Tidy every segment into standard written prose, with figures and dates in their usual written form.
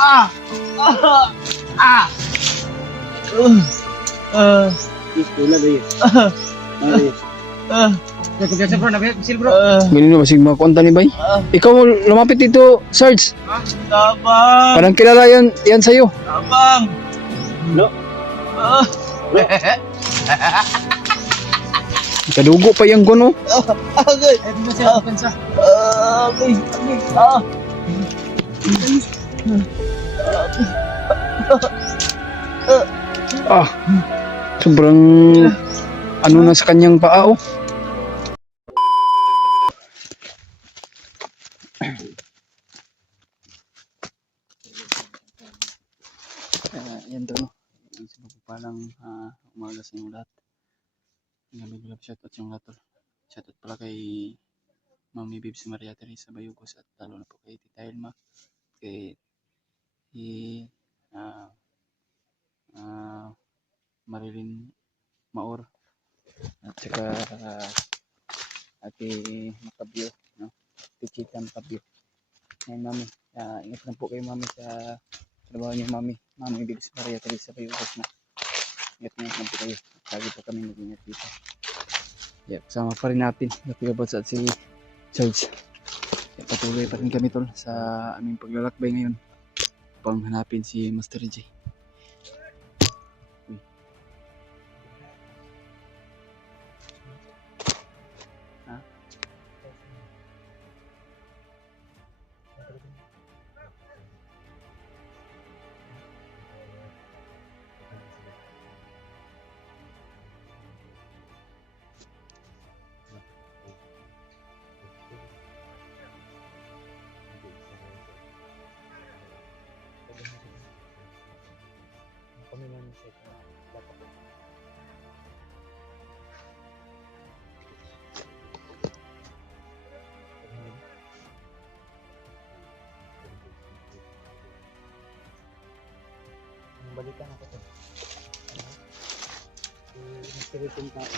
Ah! Ah! Ah! Wala ba yun? Kumpiyansa bro, nabisil bro. Ganun na, masig makunta ni Bay. Ikaw lumapit dito, Sarge. Tabang! Parang kilala yan sa'yo. Tabang! No? Ah! Kadugo pa yung kuno. Agay! Ay, di ba siya kumpiyansa? Agay! Agay! Ah! Ah, sobrang ano na sa kanyang paa, oh. Yan to, no. Sa pagpapalang umaga sa inyong lahat. Gamit ko shoutout yung lahat. Shoutout pala kay Mami Bibs Maria Teresa Bayugos at lalo na po kay Tita Elma, kay Marilyn Maor, at saka Ate Macabio, no? Tichita Macabio. Ngayon, Mami, ingat lang po kayo, Mami, sa trabaho niyo, Mami. Mami Bibs Maria Teresa Bayugos, na ingat lang po kayo. Lagi po kami nag-ingat dito. Yeah, kasama pa rin natin Napigabot at si Sarge. Patuloy pa rin kami tol sa aming paglalakbay ngayon upang hanapin si Master J. Balikan ako to. Nagkiritin pa ako.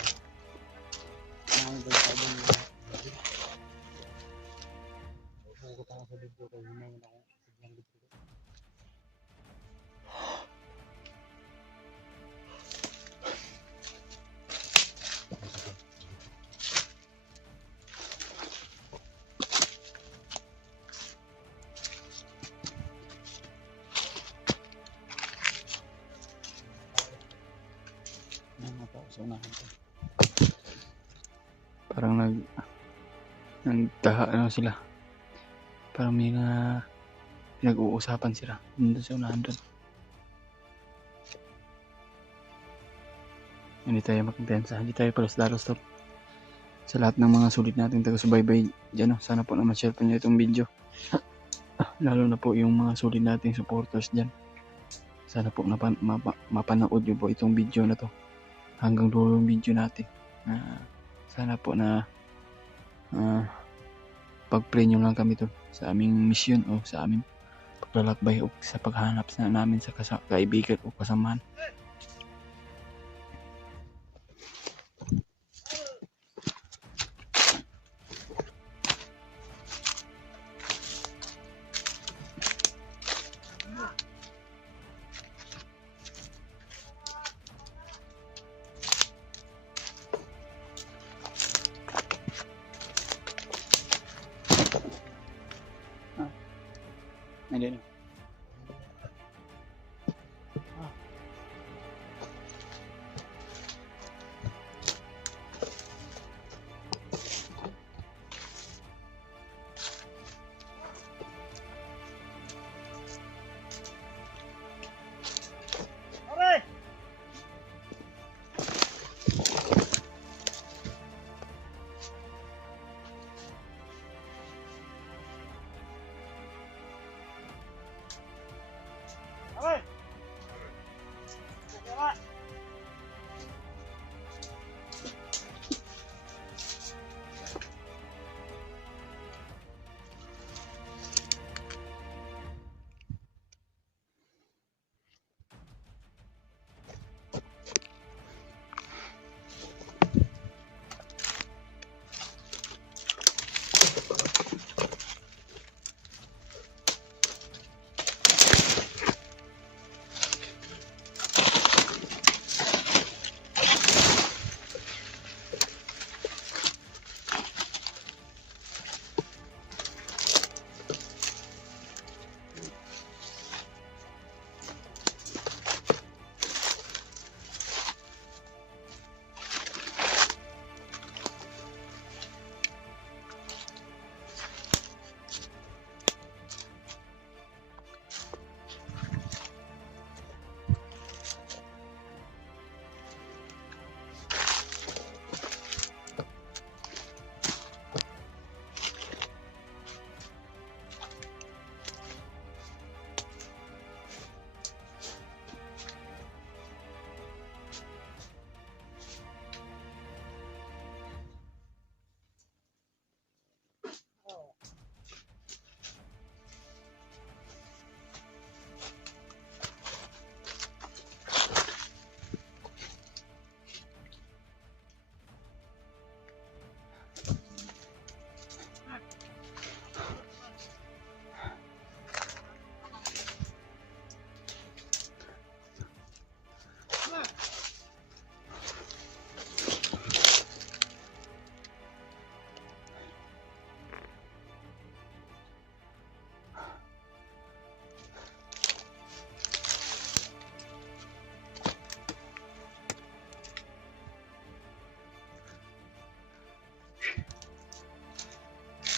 Ang balikan mo na. Huwag ako sa video ko. Hinayin ako. Siglang video ko. Parang nagtaha ano sila. Parang may pinag-uusapan sila doon sa unahan doon. Hindi tayo makumpiyansa, hindi tayo palos-dalos to. Sa lahat ng mga sulit nating taga-subaybay dyan, sana po naman share po nyo itong video. Lalo na po yung mga sulit nating supporters dyan. Sana po mapanood nyo po itong video na to hanggang dulo yung video natin. Sana po na pag-pray nyo lang kami to sa aming mission o sa aming paglalakbay o sa paghanap namin sa kaibigan o kasamahan. Nandiyan na.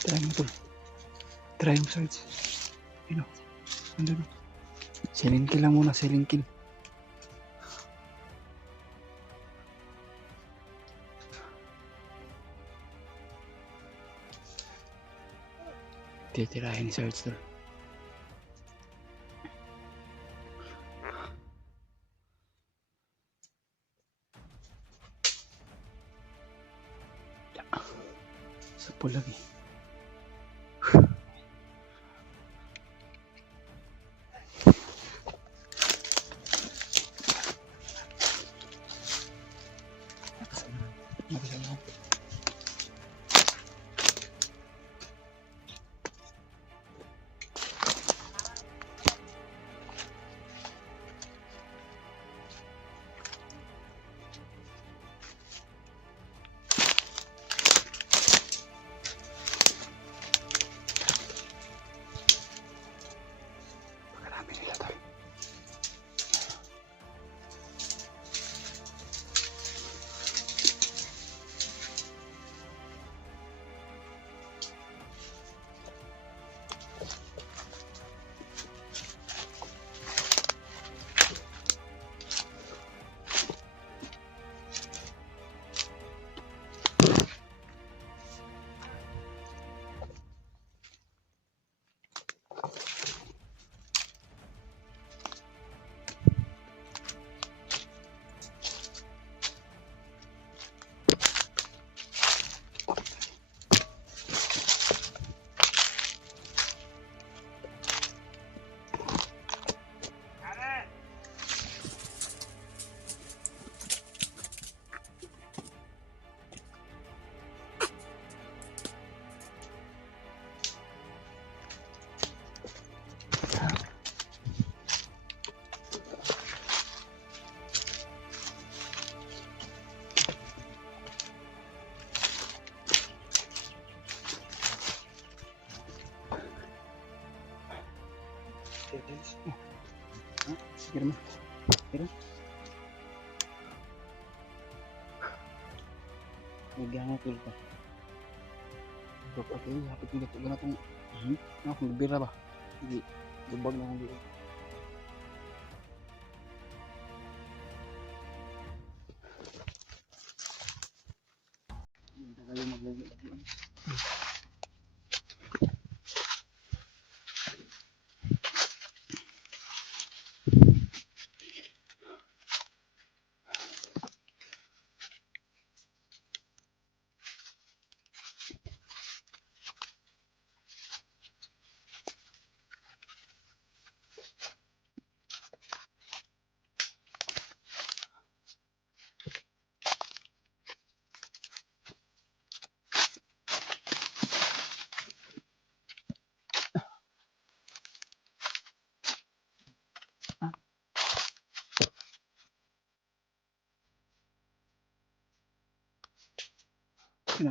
Try mo tol. Try mo Sarge. Ayun o. Andun o. Silent kill lang muna. Silent kill. Titirahin ni Sarge tol. Sa pulag eh. Nakasama. Pagkarami nila tol. Sige naman. Pero nagyangat ulit ka. Okay, hapit yung gato na itong ako nagbira ba? Hindi, gabag na akong dito. Hindi na kayo maglagay. Sina?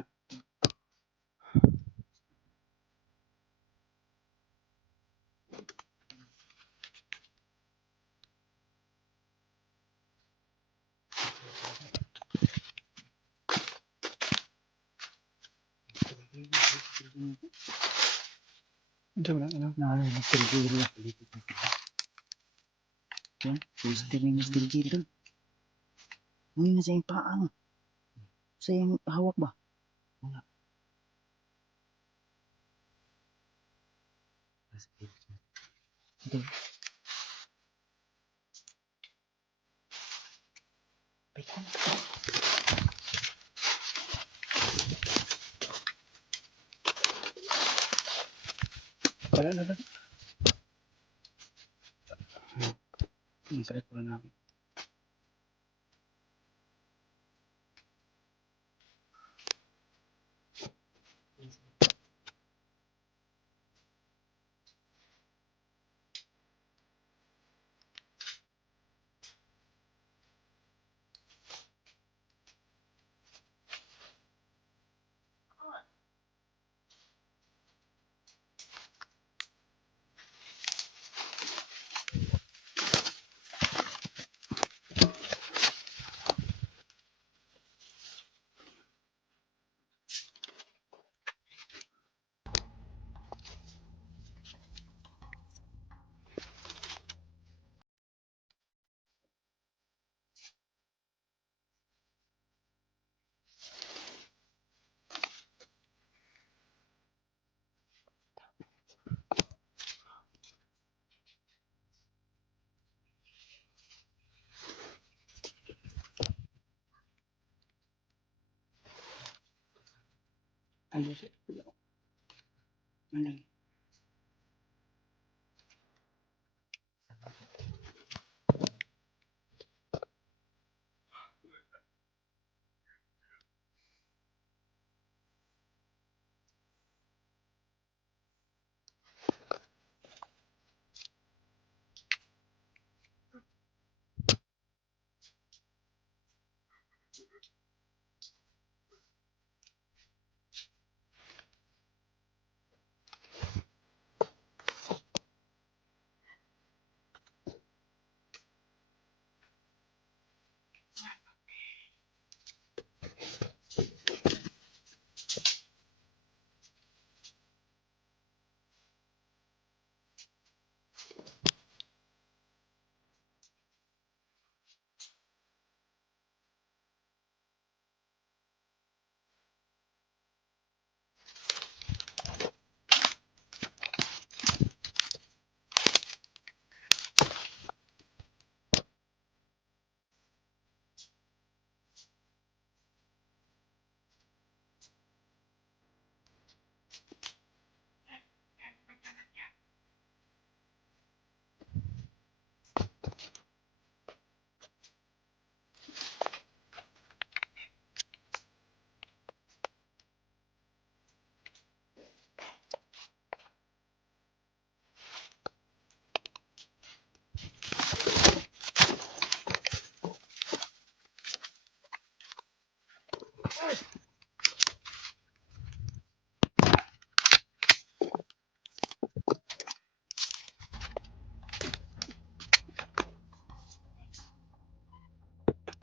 Diyan lang, ano? Nagpilgil na. Yan, gusto rin yung pilgil doon. Ngayon na sa iyong paang. Sa iyong hawak ba? Wala. Ito. Baitan. Wala na lang. Sakit pala namin. ayos. Ano?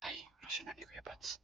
Ay, orasyon na ni Kuya Bats.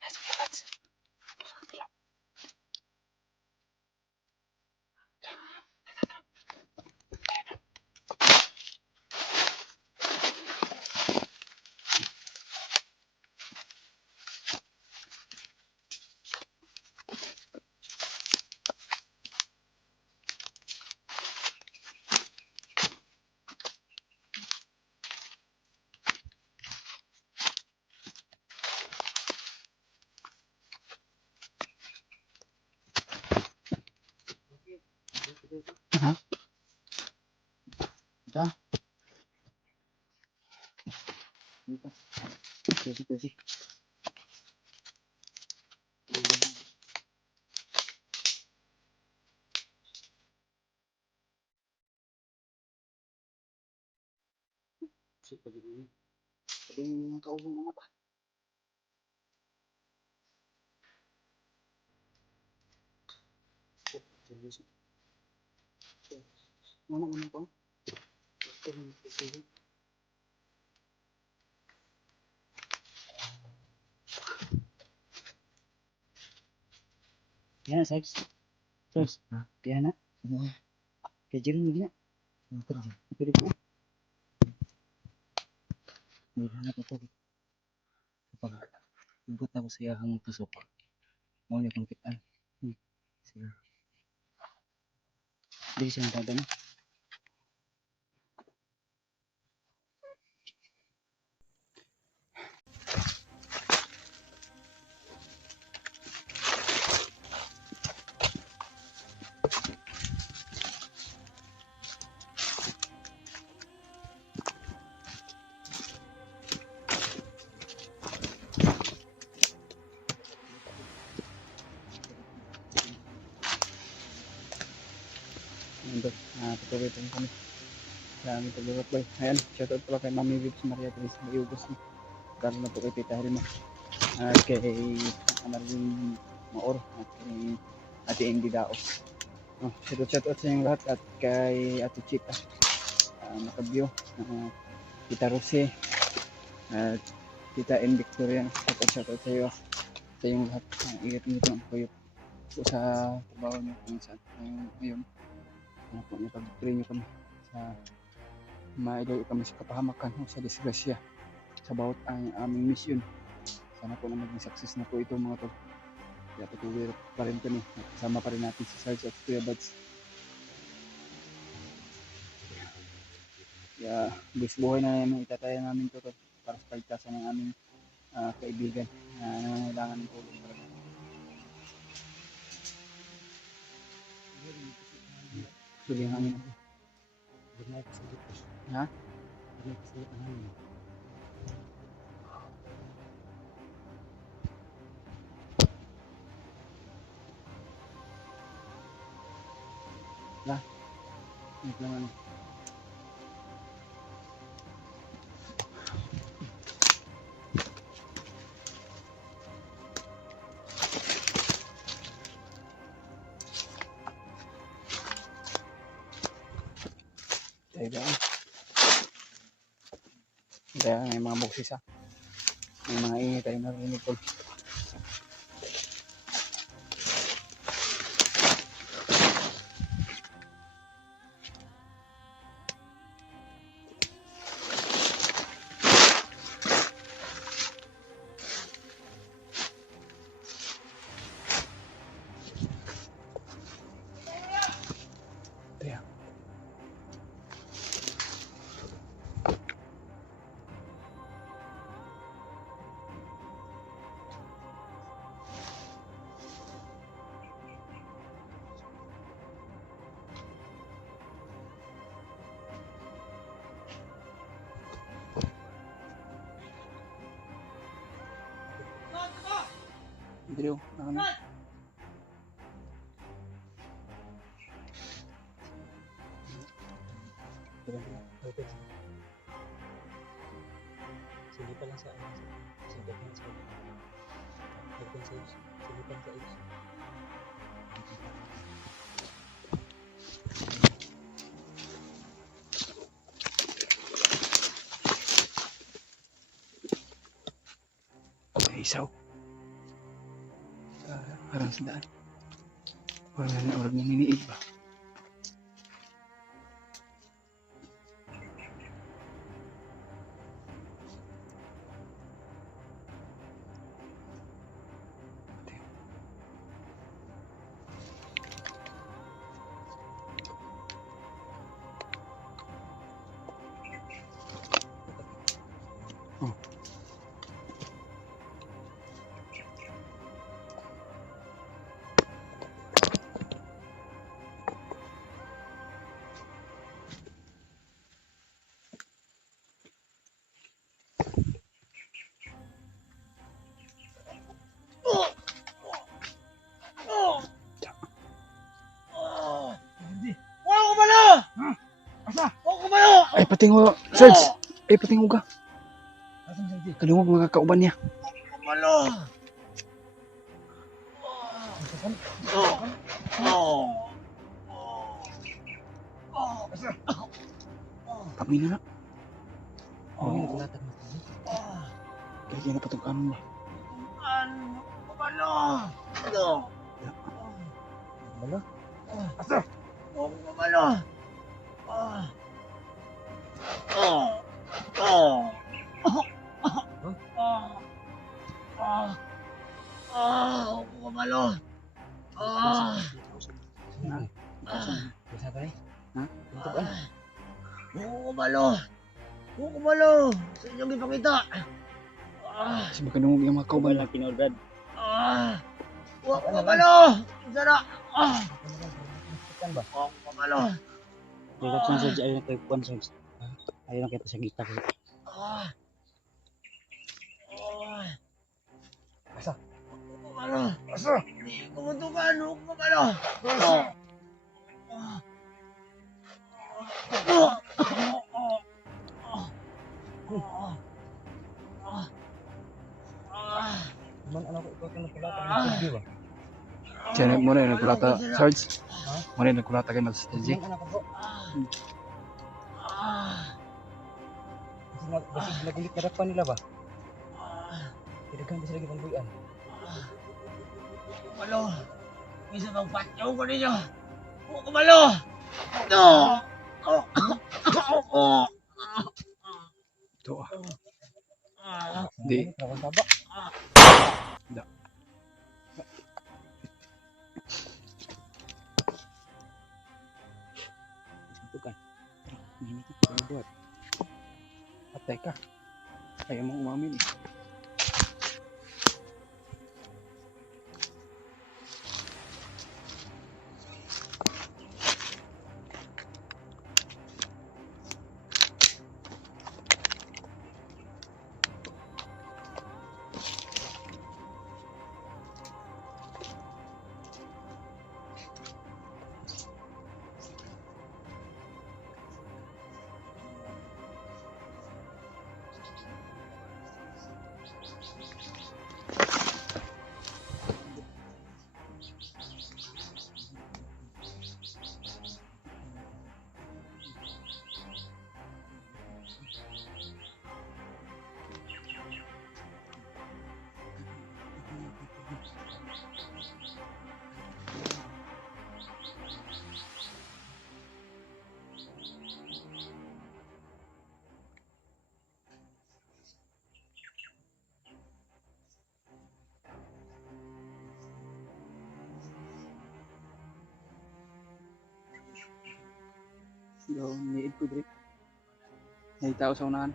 Yes, Kuya Bats. Ha? Ito? Dito. Sige. Sige. Sabi yung kaubong mga pa. Sige. Ano po? Sige. Yan, Sex. Terus, yan na. Kaya mo na. Pwede po. May hanap ako. Kapag ibot ako sa iyahang tusok, mau niya kong kitaan. Sige. Hindi siya natadama. Nandun, patuloy pa kami sa aming paglulakbay. Ayan, shoutout pala kay Mami Vips Maria Teresa Mayugos. Lalo na po kay Tita Helma. At kay Amarin Maor. At kay Ate Indy Daos. Shoutout sa inyong lahat. At kay Ate Chita Macabio. Tita Rose. At Tita and Victoria. Shoutout sa iyo. Sa inyong lahat. Ingat nyo po ang kayo po sa trabaho nyo kung saan ngayon. Ano po, napag-pray nyo kami sa mailayo kami sa kapahamakan o sa disgrasya sa bawat aming mission. Sana po na maging success na po ito mga tol. Kaya patuloy pa rin kami. Kasama pa rin natin si Sarge at Kuya Buds. Kaya buhay na namin itataya namin ito tol para sa pagtasan ng aming kaibigan na nangangailangan ng tulong talaga. Sulit ang hangin. Ha? Wait lang ano. Kaya may mga boses may mga ingay tayo narinig ko. Drew, ano? Silipan lang sa silipan sa silipan sa is. Isaw. Parang sandaan. Parang niniig ba? Ay, patingo, Sarge! Ay, patingo ka. Kalungog mga kauban niya. Kumalo! Kami na na. Ano yung naglatag mo? Kaya na patong kamo ba? Kumalo! Bala? Kumalo! Kumalo! Bisa ka rin? Ha? Ito ba? Kumalo! Kumalo! Sa inyong ipakita! Kasi makalungog yung mga kauban lang. Kinordad. Kumalo! Sana! Kan ba? Kumalo! Direct sa sadya ayun kay Juan sa. Ayun kita sa gita ko. Asa? Kumalo! Hindi kumutukan! Kumalo! Man ano ko ikaw kan naglatag ng video ba? Diyan mo na yung nagkulata, Sarge. Mo na yung nagkulata kay Mas TJ. Man anak ko. Kasi nagulit na pa nila ba? Kailangan sa lagi pangbuyan. Kumalo. Isa bang patyaw ko ninyo. Kumalo. No. Ito ah. Di. Kawan baba. Bukan. Ini kita buat. Patay ka. Ayaw mong umamin. Yo, niid ko diri. May tao sa unahan.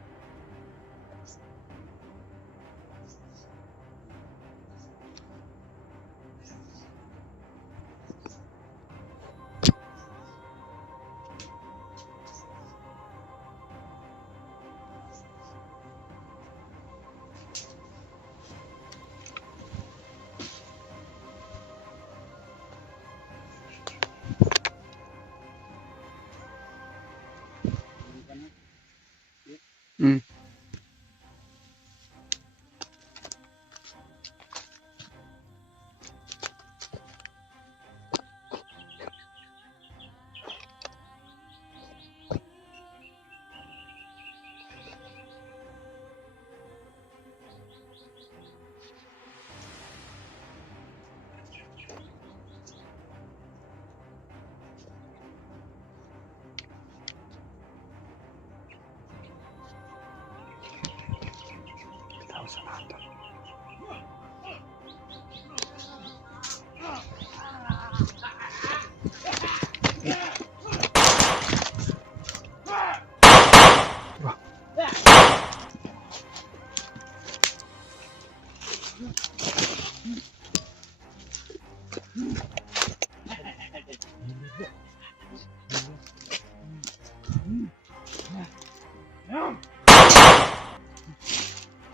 Tao sa unahan.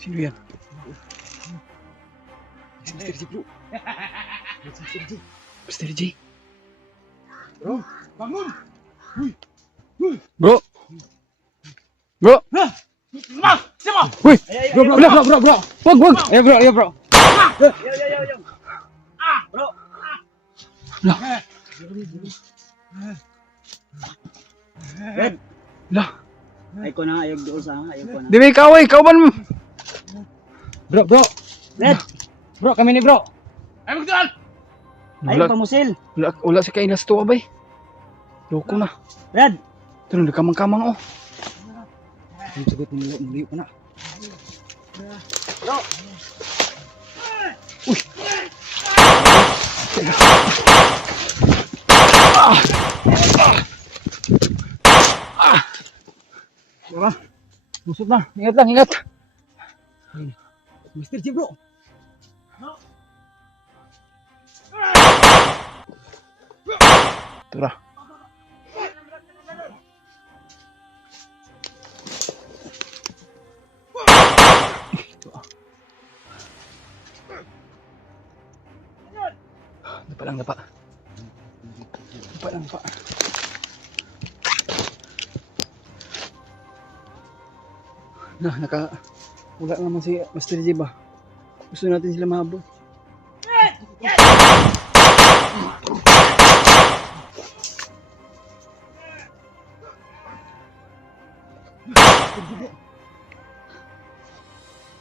Sino yan? Si Mr. J, bro. Mr. J. Bro, bangun. Bro. Bro. Siapa? Siapa? Wih. Bro. Wag. Ayo bro. Yo. Bro. Lah. Lah. Ay ko na, ayog doon sa, ayog ko na. Di may kaway, kauban mo. Bro. Red. Bro, kami ni bro. Ay, magtuan. Ayog pamusil. Wala si kainas to, abay. Loko na. Red. Tulong kamang-kamang oh. Ang sagot mo muli ko na. Bro. Diba? Busog na. Ingat. Mr. J, bro. Tara. Dapa. Nah, wala naman si Master J ba? Gusto natin sila mahabol.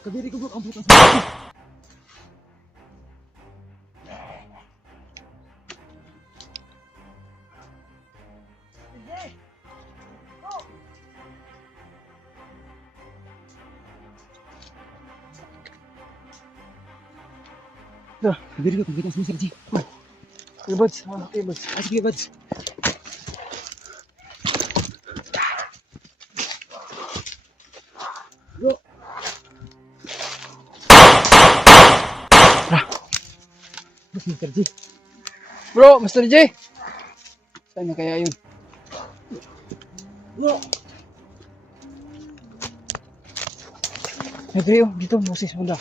Kadiri ko bro, ang butas mo. Diri ko kita sa Sir G. Okay, buds. Okay, buds. Sige, buds. Sir G. Bro, Mr. J. Saan na kaya yun? Bro. Ay, Brio, dito, Moses, muna.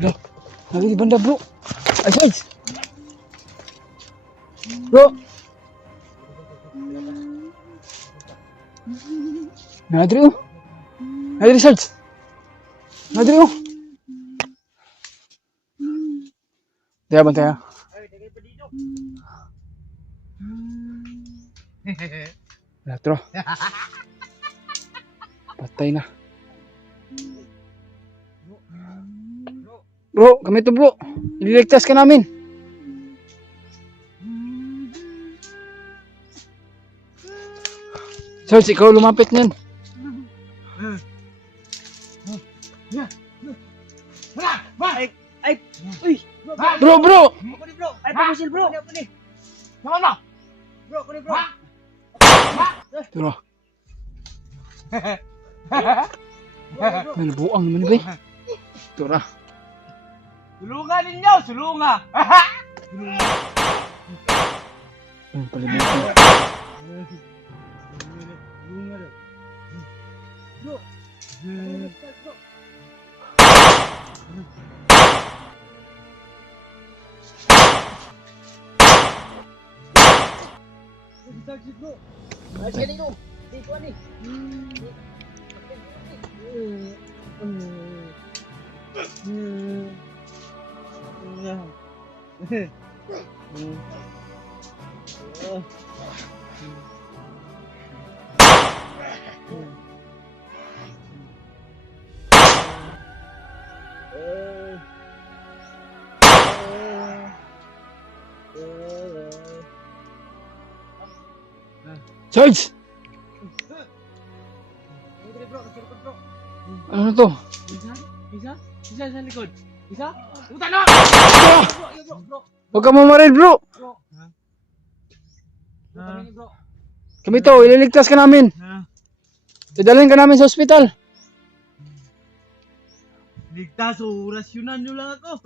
Bro, lagi di banda, bro. Ay, Sarge. Bro. Nadri, oh. Nadri, Sarge. Nadri, oh. Dia bantay, ha? Latro. Patay na. Bro, kami to, bro. Ililigtas ka namin. Sarge, ikaw lumapit niyan. Bro, bro. Ay, pamasil, bro. Naman mo! Bro, kunin, bro. Bro. Nabuang naman ni bay. Tura. Sulungan ninyo! Sulungan! Ang palimutan. Sarge! Ano na to? Isa? Isa sa likod? Isa? Puta na! Huwag ka mamaril, bro! Kami to, ililigtas ka namin. Dadalhin ka namin sa ospital. Ligtas, orasyonan nyo lang ako.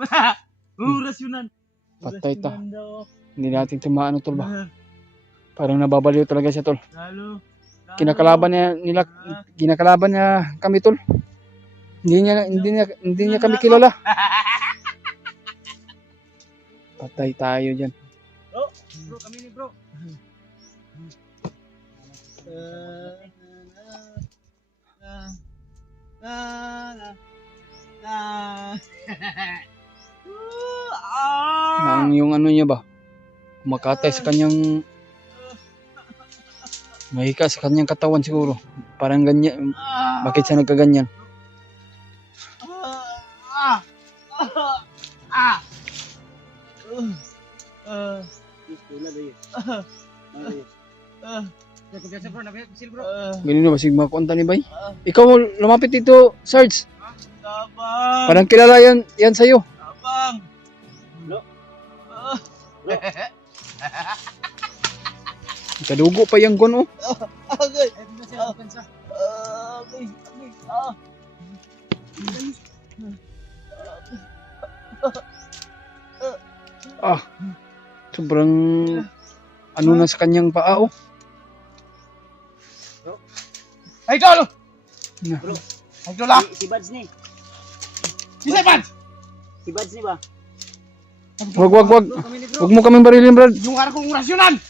Orasyonan. Patay ta. Hindi natin tumaan tol ba? Parang nababaliw talaga siya, tol. Lalo. Kinakalaban niya kami, tol. Hindi niya kami kilala. Patay tayo diyan. Bro, kami ni bro. Ang yung ano niya ba? Kumakatay sa kanyang mahika sa kanyang katawan siguro. Parang ganyan. Bakit siya nagkaganyan? Ganun ba sigma konta ni bay? Ikaw lumapit dito, Sarge. Tabang! Parang kilala yan sa'yo. Tabang! Kadugo pa yung gun, oh. Agay! Sobrang ano na sa kanyang paa, oh. Ay, Dolo! Na. Ay, Dolo! Si Buds ni. Isa, Pans! Si Buds ni ba? Wag. Wag mo kaming barilin, Brad. Yung araw kong rasyonan!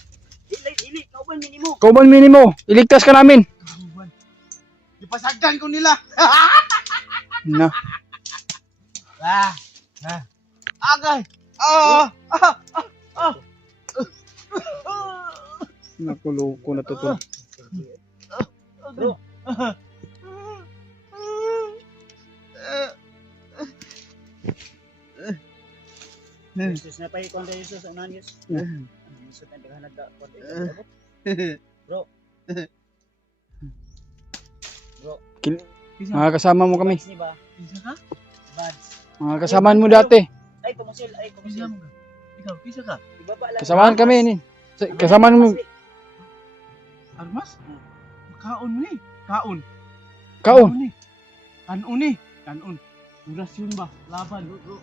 Dili, kauban minimo. Kauban minimo. Iligtas ka namin. Ipasagdan ko nila! Na. Agay! Nakuloko na to, tol. Bro. Jesus na pa ikon kay Jesus unahan Jesus. Jesus na daghan nagda. Bro. Mga kasama mo kami. Buds ni ba? Isa ka? Buds. Mga kasamaan mo dati. Ay, tumusil. Ay, Isa tumusil. ka? Ikaw, isa ka? Ibaba lang. Kasamaan kami ni. Kasamaan mo. Armas? Kaon mo ni. Kaon. Kaon. ni. Kanon ni. Kanon. Buras yun ba? Laban. Bro.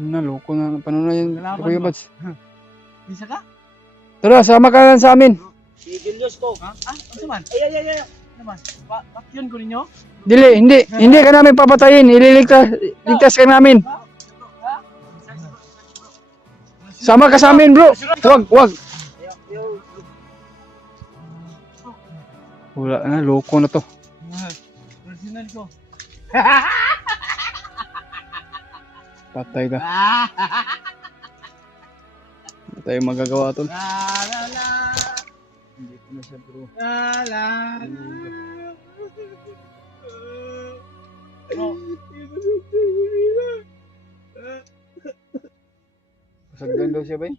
Naloko na. Paano na yun? Kalaban Kuya mo. Buds. Isa ka? Tara, sama ka lang sa amin. Si Julius to. Ha? Ano man? Ay. Ano man? Pakyon ko ninyo? Dili, hindi ka namin papatayin. Ligtas ka namin. Sama ka sa amin, bro. Wag. Ayaw. Wala na, loko na to. Original ko. Patay ka. Wala tayong magagawa to. La la la. Hindi ko na siya, bro. La la la. Bro. Pasagdan daw siya, bay.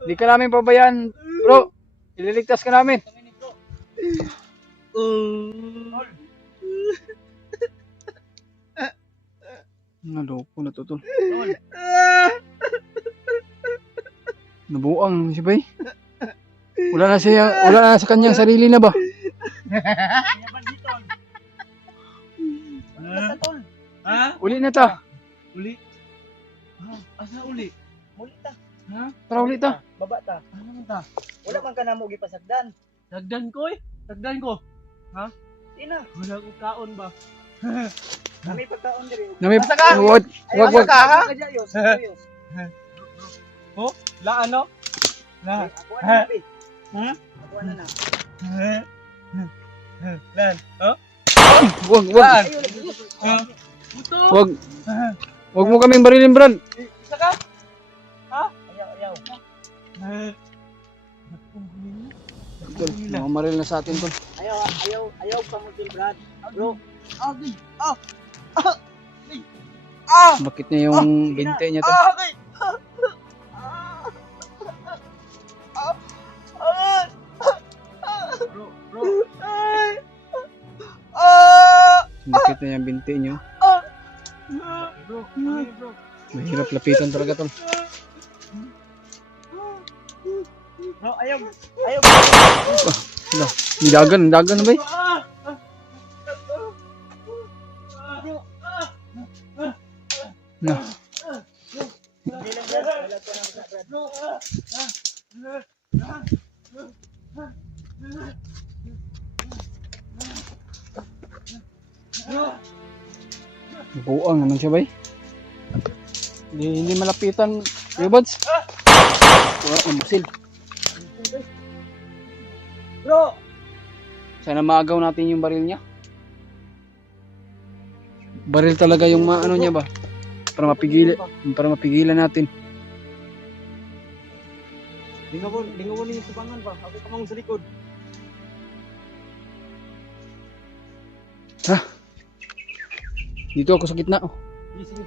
Hindi ka namin pabayaan, bro. Ililigtas ka namin. Naloko na to, tol. Nabuang siya, bay. Wala na sa kanyang sarili na ba? Tol. Ha? Uli na ta. Uli? Asa uli? Muli ta. Ha? Tara, uli ta. Baba ta. Ano man ta? Wala man ka na mo gipasagdan. Dagdan ko eh. Dagdan ko. Di na. Wala ko kaon ba? Kami pagkaon diri. Nami, Asa ka? wag. ka, ha? Serious. La ano? La. Ako na na. Ha? Ako na na. Lan. Oh? Wag. Lan. Ayaw lagi. Buto. Wag. Wag mo kaming barilin, Brad. Isa ka? Ayaw. Tol, mamaril na sa atin, tol. Ayaw pa mo din, Brad. Bro. Bakit niya yung binte niya, tol? Bro. Bakit niya yung binte niyo? Bro. Mahirap lapitan talaga, tol. Bro, ayaw. Dagan na ba? Na. Hindi lang, Brad. Wala ko na, Brad. Buang naman siya, bay. Hindi malapitan, Rebuds. Wala ang busil. Bro. Sana maagaw natin yung baril niya. Baril talaga yung ano niya ba? Para mapigilan natin. Lingawan niyo sa bangan ba? Ako ka mong sa likod. Dito ako sa gitna. Oh. Sige.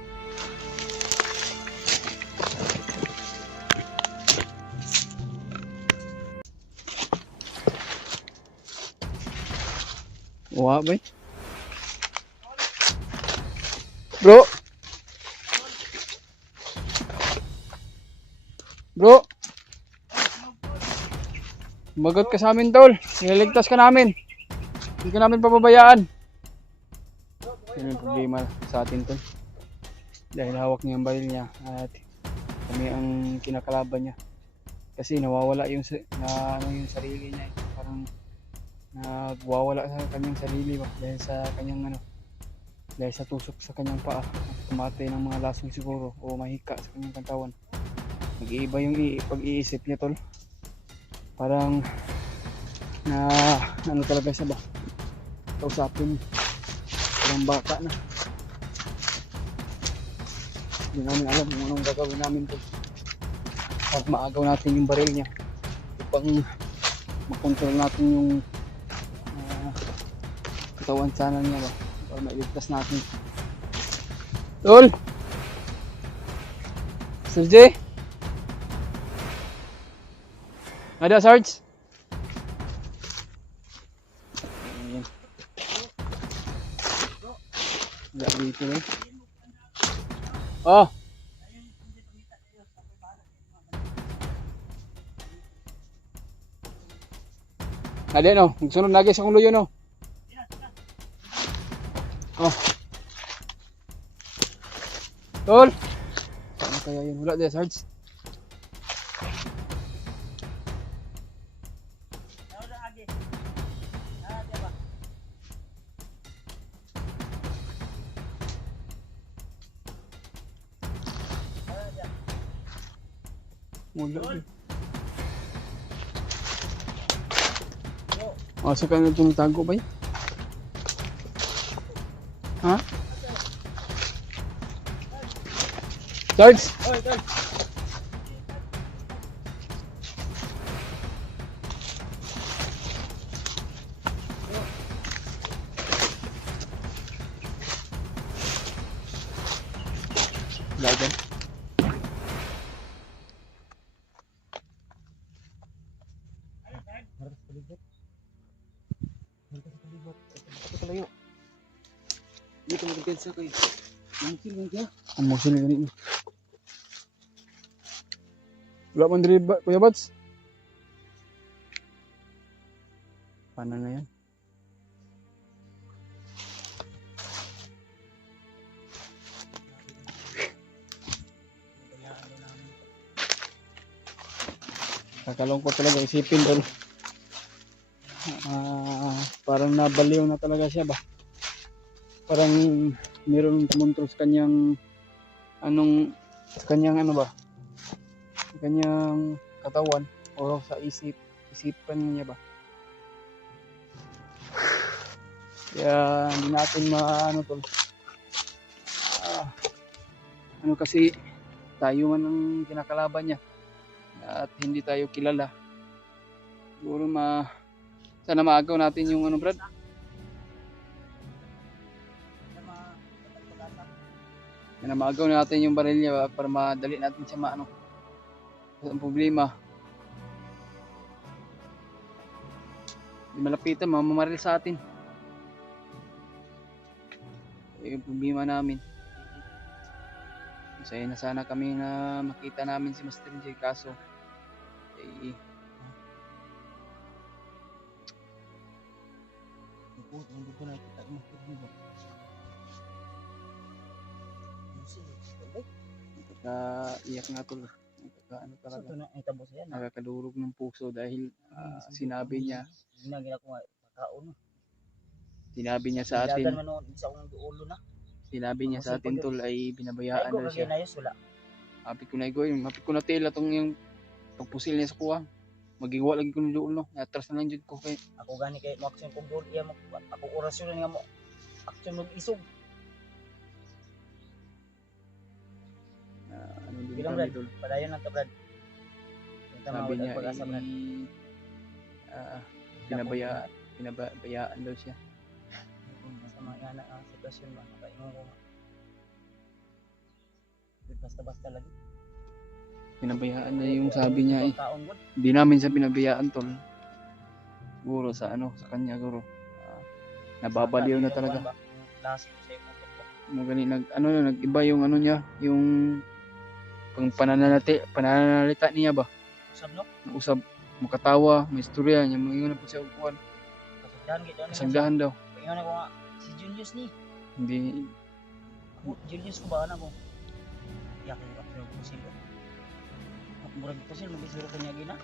Wala, bay. Bro. Magot ka sa amin, tol. Niligtas ka namin. Hindi ka namin pababayaan. Yun yung problema sa atin, tol. Dahil hawak niya ang baril niya at kami ang kinakalaban niya. Kasi nawawala yung yung sarili niya. Parang nagwawala sa kanyang sarili ba dahil sa kanyang dahil sa tusok sa kanyang paa at tumatay ng mga lasong siguro o mahika sa kanyang katawan. Nag-iiba yung pag-iisip niya, tol. Parang ano talaga siya ba, kausapin parang bata na. Hindi namin alam kung anong gagawin namin, tol. Pag maagaw natin yung baril niya upang makontrol natin yung katawan sana niya ba para mailigtas natin. Tol! Sir J? Ada, Sarge? Ayan. Wala dito eh. Oh! Ade no, magsunod lagi sa kong luyo no. Oh. Tol. Ano kaya yun? Wala din, Sarge. Wala din. Asa ka na itong tago ba? Ha? Sarge! Oy, tol. Wala dyan. Dito magpensa ko eh. Mungkin lang siya. Ang motion na ganito. Wala man diri ba, Kuya Bats? Paano na yan? Kakalungkot talaga isipin tol. Parang nabaliw na talaga siya ba? Parang meron kumontrol sa kanyang sa kanyang ano ba? Sa kanyang katawan o sa isipan niya ba? Kaya hindi natin maano tol. Ano kasi tayo man ang kinakalaban niya at hindi tayo kilala. Siguro sana maagaw natin yung ano Brad. Sana maagaw natin yung baril niya para madali natin siya maano. Ang problema. Hindi malapitan, mamamaril sa atin. Yung problema namin. Masaya na sana kami na makita namin si Master J kaso Hindi ko nakita mo. Iyak nga tol. Ano talaga. Ito na itabo siya na. Nakakadurog ng puso dahil sinabi niya Ginagina ko makaon. Sinabi niya sa Dagan atin, man noon sa akong ulo na. sinabi niya sa atin tol ay binabayaan Ay ko daw siya. kaginayos wala. Hapit ko na igoy, hapit ko na tila tong yung pagpusil niya sa kuha. Magiwa lagi ko ng doon no. Atras na lang jud ko kay Ako gani kay mo action kong doon iya mo ako orasyon nga mo action mo isog. ano din Bilang kami Brad, tol. padayon lang to Brad. Ito Sabi niya pag-asa Brad. binabayaan daw siya. Sa mga yan ang sitwasyon ba nakaingon ko. Basta-basta lagi. Binabayaan na yung sabi niya eh. Taon mo. Hindi namin siya binabayaan tol. Siguro sa sa kanya siguro. Nababaliw na talaga. Klase ko sa iyo. Nag-iba yung ano niya, yung pang pananalita niya ba? Usab no? Usab, makatawa, may istorya niya, mga na po siya upuan. Kasagdahan gid ano. Kasagdahan daw. Ingon ko nga si Julius ni. Hindi, Ako Julius ko ba ana ko? Yakin ko pero pusil ko. Ako murag pusil mo bisuro kanya gina.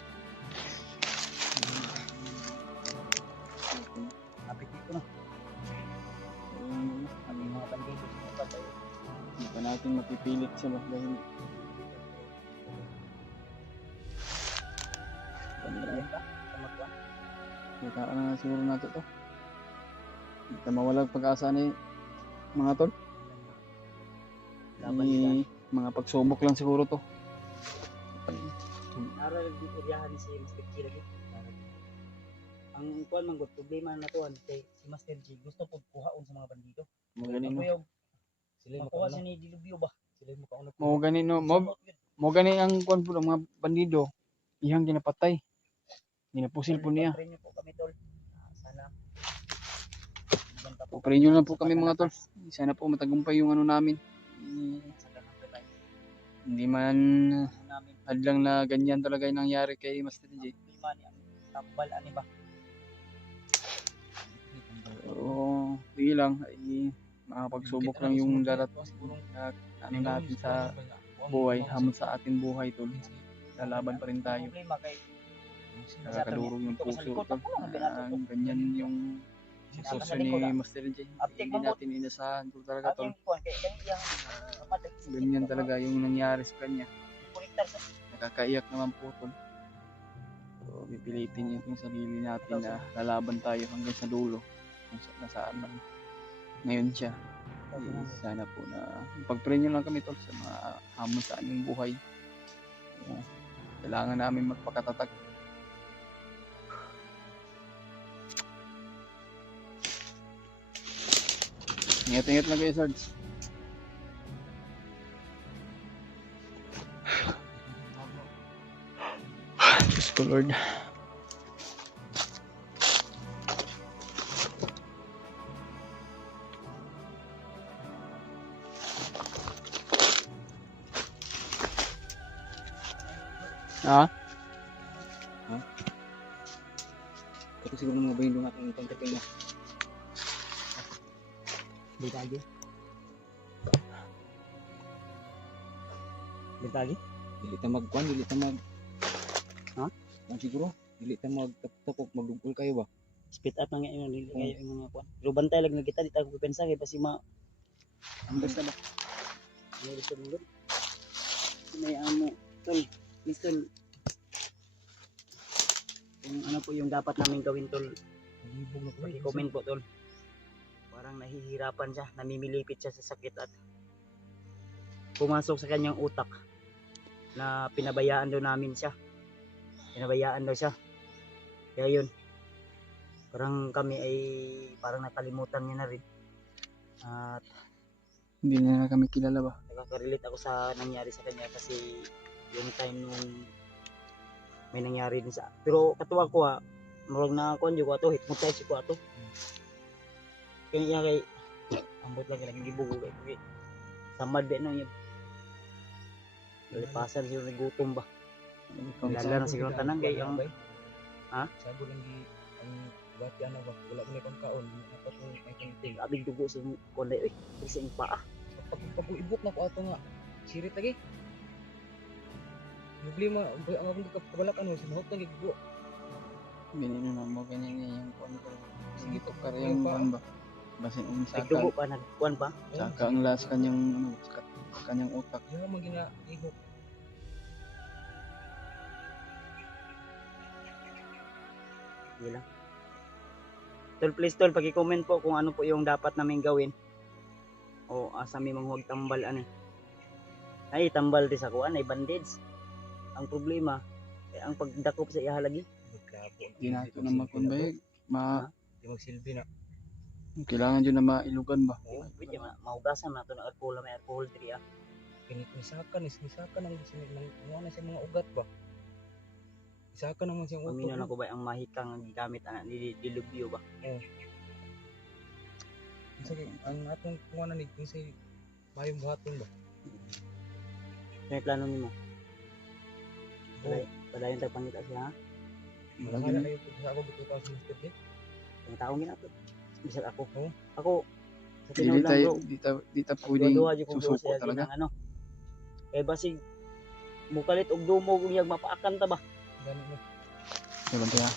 Apik ko no. Ang mga bandido sa patay. hindi pa natin mapipilit siya ba? Dahil, Ayun ka. Tama ko. kitaan na siguro natin to. Hindi na mawalag pag-asa ni mga tol. Laban nila. Mga pagsubok lang siguro to. Aral di iriyahan ni si Master G lagi. Ang kuan man gud problema na to kay si Master G gusto pud kuhaon sa mga bandido. Mga ganino. Sila makuha siya ni Dilubyo ba? Sila mo kaunod. Mga ganino. Mga gani ang kuan po ng mga bandido. Ihang ginapatay. Ginapusil po niya. Premium po kami tol. Sana. Pupray nyo lang po kami mga tol. Sana po matagumpay yung ano namin. Sa ganang tulay. Hindi man Namin hadlang na ganyan talaga yung nangyari kay Master J. problema ni ang tambal ani ba. Oo, sige lang. Ay, makapagsubok lang yung darating na ano natin sa buhay, hamon sa ating buhay tol. Lalaban pa rin tayo. Problema kay Nakakadurog yung Dito ka sa puso likod, tol. ako lang, binato ko. Ganyan yung sitwasyon ni Master J. Hindi natin inasahan to talaga tol. ating kuan kay yang kapatid. Ganyan talaga yung nangyari sa kanya. Connector sa Nakakaiyak naman po tol. So, pipilitin yung sarili natin na lalaban tayo hanggang sa dulo. Kung nasaan man ngayon siya. Sana po na pag-pray nyo lang kami tol sa mga hamon sa aming buhay. Kailangan namin magpakatatag. Ingat-ingat lang kayo, Sarge. Diyos ko, Lord. Ha? Ito siguro mga bayin doon natin itong taping mo. Dito lagi. Dito lagi? Dili ta magkuan, dili ta mag Ha? Ang siguro, dili ta magtapok, magdugol kayo ba? Speed up lang yung dili kayo yung mga kuan. Pero bantay lang na kita di tayo pupensa kay basi ma Ang basta ba? may gusto mo doon. May amo tol. Listen. Kung ano po yung dapat namin gawin tol. Paki-comment po tol. Parang nahihirapan siya, namimilipit siya sa sakit at pumasok sa kanyang utak na pinabayaan daw namin siya. Pinabayaan daw siya. Kaya yun. Parang kami ay parang nakalimutan niya na rin. At Hindi na kami kilala ba? nakaka-relate ako sa nangyari sa kanya kasi yung time nung may nangyari din sa pero katuwa ko ha murag na kuan jud ko ato hitmut tayo si ko ato kaya kay ambot lang lagi gibugo kay samad din no yun lipasan siguro ng gutom ba lala na siguro tanan kay ang Sabi lang di ang bati ano ba, wala ko may kaon, dapat ko may kinting. abig dugo sa konday oy kasi ang paa Pag-ibok na ko ato nga, sirit lagi. Problema, ang abang kabalakan mo, sinahot na gigo. Ganyan na mo, ganyan niya yung kuwan ko. Sige, Ito ka rin yung yung pa. kuwan ba? Basin ang abig dugo pa nagkuan pa saka ang last kanyang, ano, kanyang utak. Yung mga gina-ihok. Hindi lang. Tol, please tol, paki-comment po kung ano po yung dapat namin gawin. O asa mi mga huwag tambal ani. Ay tambal di sa kuan ay bandage. Ang problema ang pagdakop sa iya lagi. Magklabo. Hindi na ito na makunbay. Di magsilbi na. Kailangan dyan na mailugan ba? Pwede maugasan nato ng alcohol, may alcohol diri ah. Nisakan ang mga sa mga ugat ba? Isakan naman siyang utot. Paminaw na ko ba ang mahikang ang gigamit ana ni dilubyo ba? Sige, ang atong kuha na ni say mayong buhaton ba? May plano nimo. Oo. Padayon tag pangita siya ha. Malakala na yung sa ako buto ka sa Mr. J. Ang taong ginato. Bisag ako. Oo. Ako sa Hindi tinuod lang tayo, bro. di ta pwedeng Duha-duha jud ko susuko siya talaga. ginang ano. Eh basig mukalit og dumog ug mapaakan ta ba? Ganun mo. Diba kaya?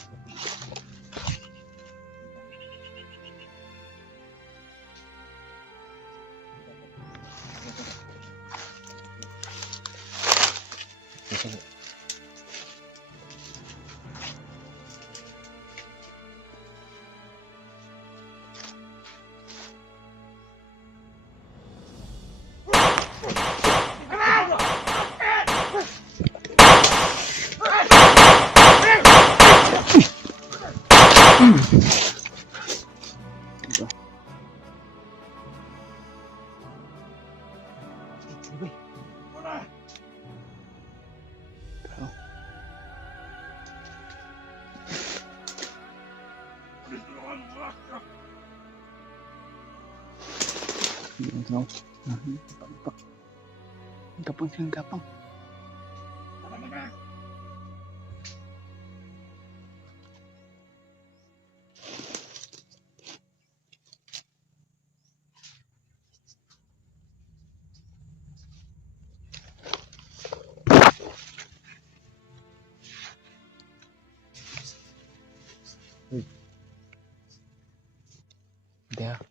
No? Gapang. Gapang siyang gapang. Tama na.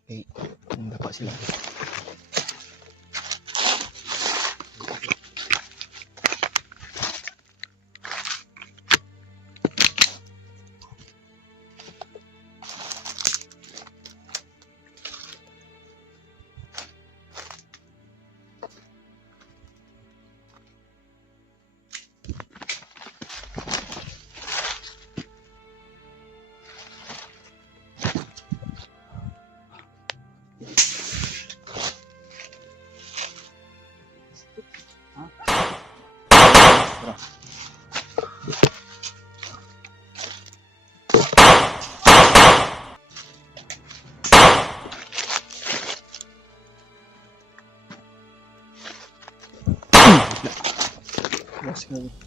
Hindi kung dapat sila. Let's go.